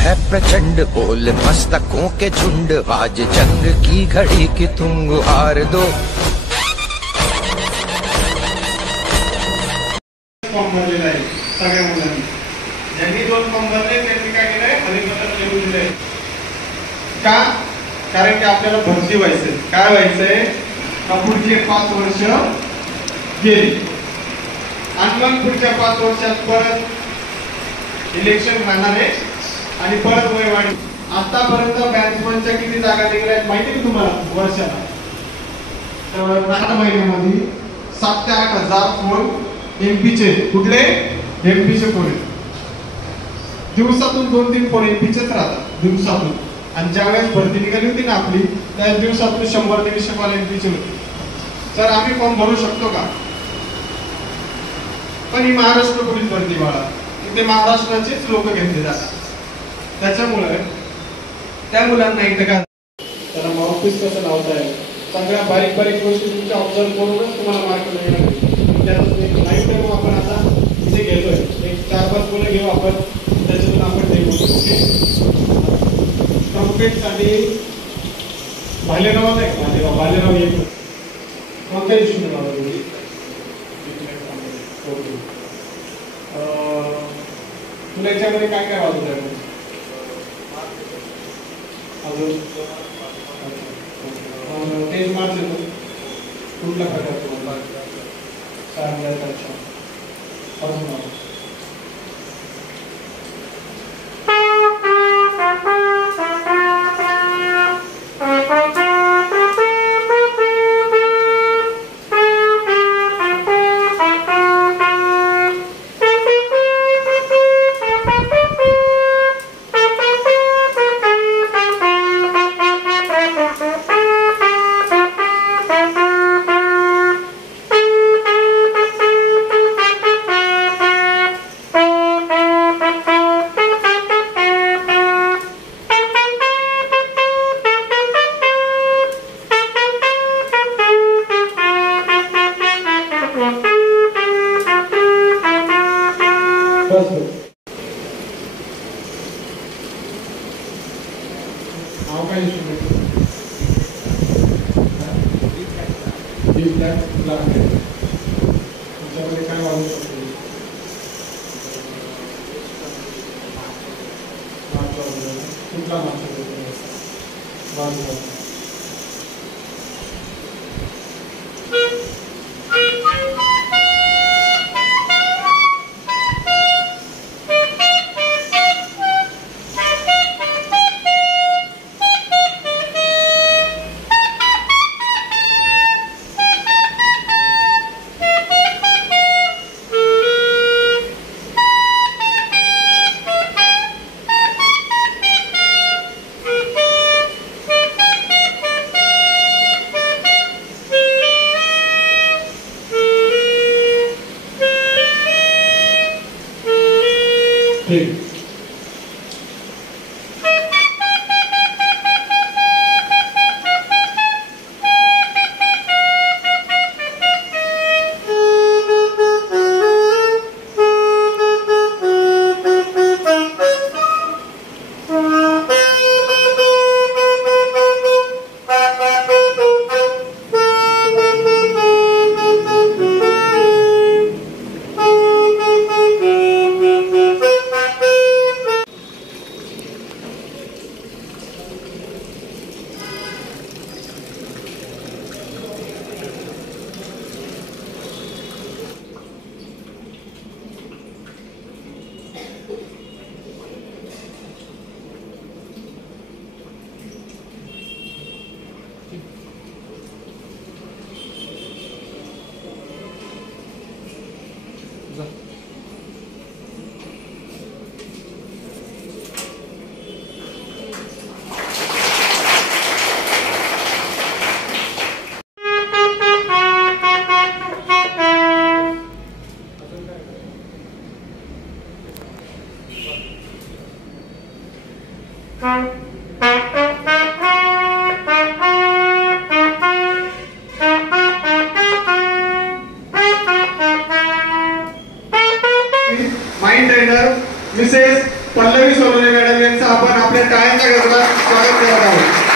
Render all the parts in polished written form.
है प्रचंड, बोल मस्तकों के झुंड, आज जंग की घड़ी की तुम गुहार दो। फॉर्म भरलेला आहे सगळ्या मुलांनी, ज्यांनी 2 फॉर्म भरले त्यांनी काय केलंय, हरिपत्र लिहून दिलंय का, कारण की आपल्याला भरती व्हायचंय, काय व्हायचंय का पुढचे 5 वर्ष गेली आणि मग पुढच्या 5 वर्षात परत इलेक्शन राहणार आहे आणि परत वयवाढी। आतापर्यंत बॅट्समनच्या किती जागा निघाल्या आहेत माहिती आहे तुम्हाला वर्षाला? तर 8 महिन्यामध्ये 7 ते 8 हजार फोन एमपीचे, कुठले एमपीचे फोन आहेत, दिवसातून 2-3 फोन एमपीचेच राहतात दिवसातून। आणि ज्यावेळेस भरती निघाली होती ना आपली, त्या दिवसातून 100 ते 200 कॉल एमपीचे होते। तर आम्ही फॉर्म भरू शकतो का? पण ही महाराष्ट्र पोलीस भरती बाळा, इथे महाराष्ट्राचेच लोक घेतले जातात, त्याच्यामुळे त्या मुलांना इथे काय त्याला माउथपीस कसं लावता येईल, सगळ्या बारीक बारीक गोष्टी तुमच्या ऑब्झर्व करूनच तुम्हाला मार्क मिळणार। त्यातून एक लाईफ डेमो आपण आता इथे घेतोय, एक 4-5 मुलं घेऊ आपण, त्याच्यातून आपण डेमो ट्रम्पेट साठी भालेराव आहे का, भालेराव येतो कोणत्या दिवशी लावली तुला याच्यामध्ये काय काय वाजवत आहे अजून? तेज मार्च येतो कुठला प्रकार अजून काय वाजू शकतो? कुठला mind trainer Mrs Pallavi Sonawane madam यांचा आपल्या टाळ्यांच्या गजरात स्वागत करत आहोत.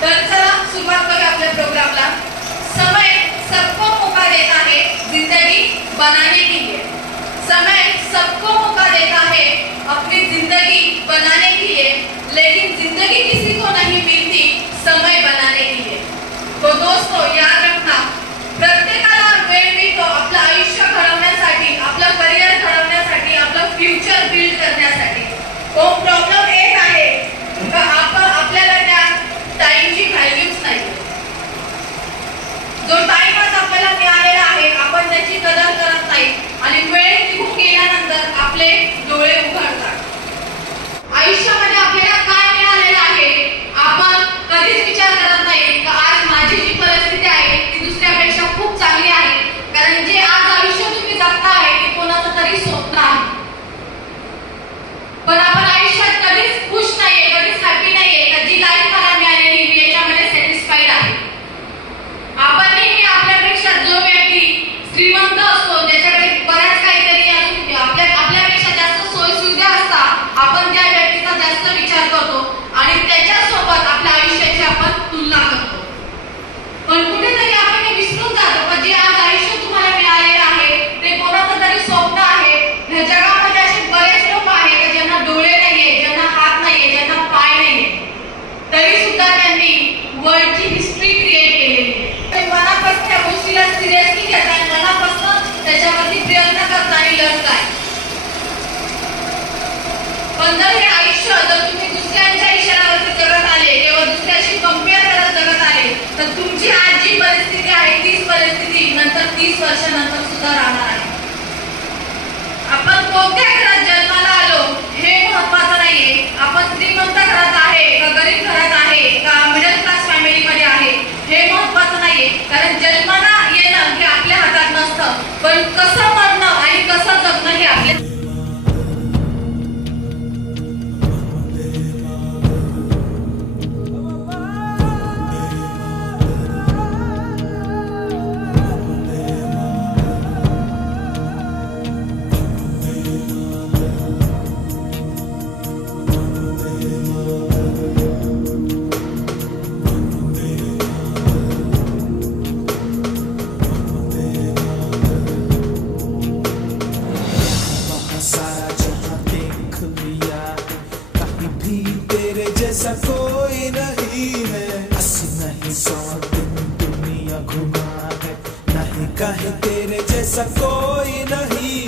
तर चला सुरुवात करूया आपल्या प्रोग्रामला. समय सबको मौका देता है जिंदगी बनाने के लिए. समय सबको मौका देता है अपनी जिंदगी बनाने के लिए, लेकिन जिंदगी किसी को नहीं मिलती समय बनाने के लिए. तो दोस्तों याद रखना, प्रत्येकाला वेळ मिळतो आपलं आयुष्य घडवण्यासाठी, आपलं करिअर घडवण्यासाठी, आपलं फ्युचर बिल्ड करण्यासाठी. तो प्रॉब्लेम एक आहे का आपल्याला त्या टाइमची व्हॅल्यूच नाही. जो टाइमच आपल्याला मिळालेला आहे आपण त्याची कदर करत नाही आणि वेळ निघून गेल्यानंतर आपले डोळे उघडतात. आयुष्यामध्ये आपल्याला काय मिळालेलं आहे आपण कधीच विचार करत नाही की आज माझी जी परिस्थिती आहे ती दुसऱ्यापेक्षा खूप चांगली आहे. कारण जे आज आयुष्य तुम्ही जगता आहे ते कोणाचं तरी स्वप्न आहे. पण आपण आयुष्यात कधीच खुश नाहीये, कधीच हॅपी नाहीये का जी लाईफ मला मिळालेली मी याच्यामध्ये सॅटिस्फाईड आहे. आपण नेहमी आपल्यापेक्षा जो व्यक्ती श्रीमंत असतो, ज्याच्याकडे बऱ्याच काहीतरी आपल्यापेक्षा जास्त सोयीसुविधा असतात, आपण त्या व्यक्तीचा जास्त विचार करतो आणि त्याच्यासोबत आपल्या आयुष्याची आपण तुलना करतो. पण कुठेतरी आपण हे विसरून जातो की जे आज आयुष्य तुम्हाला मिळालेलं आहे ते कोणाचं तरी स्वप्न आहे. ह्या जगामध्ये असे बरेच लोक आहेत ज्यांना डोळे नाहीये, ज्यांना हात नाहीये, ज्यांना पाय नाहीये, तरी सुद्धा त्यांनी वर्ल्डची हिस्ट्री क्रिएट केलेली आहे. मनापासून त्या गोष्टीला सिरियसली घेताय, मनापासून त्याच्यावरती प्रयत्न करताय आणि लढताय. पण जर हे आयुष्य जर तुम्ही दुसऱ्यांच्या इशाऱ्यावरती जगत आले, तेव्हा दुसऱ्याशी कम्पेअर करत जगत आले, तर तुमची आज जी परिस्थिती आहे तीच परिस्थिती नंतर 30 वर्षानंतर सुद्धा राहणार आहे. आपण कोणत्या घरात जन्माला आलो हे महत्वाचं नाहीये. आपण श्रीमंत घरात आहे का गरीब घरात आहे का मिडल क्लास फॅमिलीमध्ये आहे हे महत्वाचं नाहीये. कारण जन्माला येणं हे आपल्या हातात नसतं, पण कसं मरणं आणि कसं जगणं हे आपल्या. कोई नहीं है, 80 नहीं 100 दिन दुनिया घुमा है, नहीं कहीं तेरे जैसा कोई नहीं.